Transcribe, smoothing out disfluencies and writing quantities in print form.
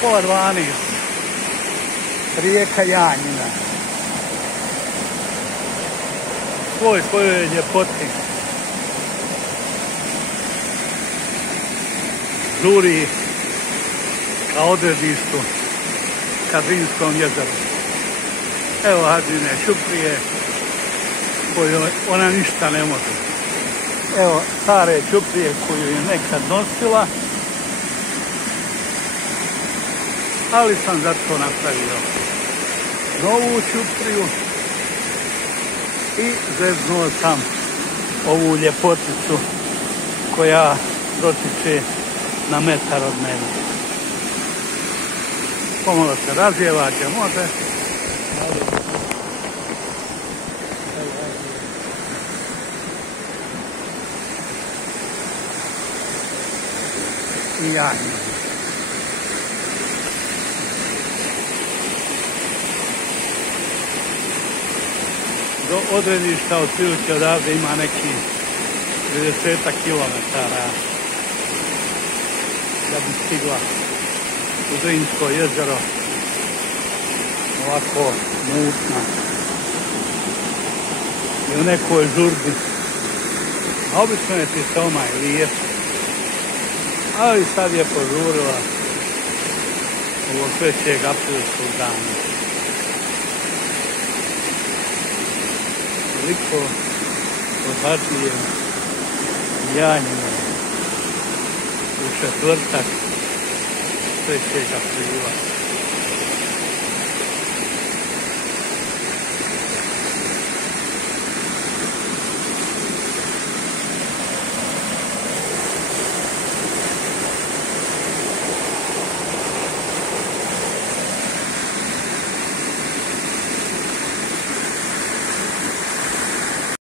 pola 12. Rijeka Janjina. Svojoj ljepoti. Žuri ka odredištu, ka Zrinskom jezeru. Evo Hadžine Ćuprije, koju ona ništa ne može. Evo stare Ćuprije koju je nekad nosila, ali sam zato napravio novu Ćupriju i zeznuo sam ovu ljepoticu koja protiče na metar od mene. Pomalo se razjevaće, može. I Janjina. Do odredišta otprilike odavde ima neki 30 kilometara da bi stigla u Zrinsko jezero, ovako mutna i u nekoj žurbi. A obično je ti toma i lijep, ali sad je požurila ovog 3. aprilskog dana. Toliko od Hadžije Janjine u četvrtak 3. aprila.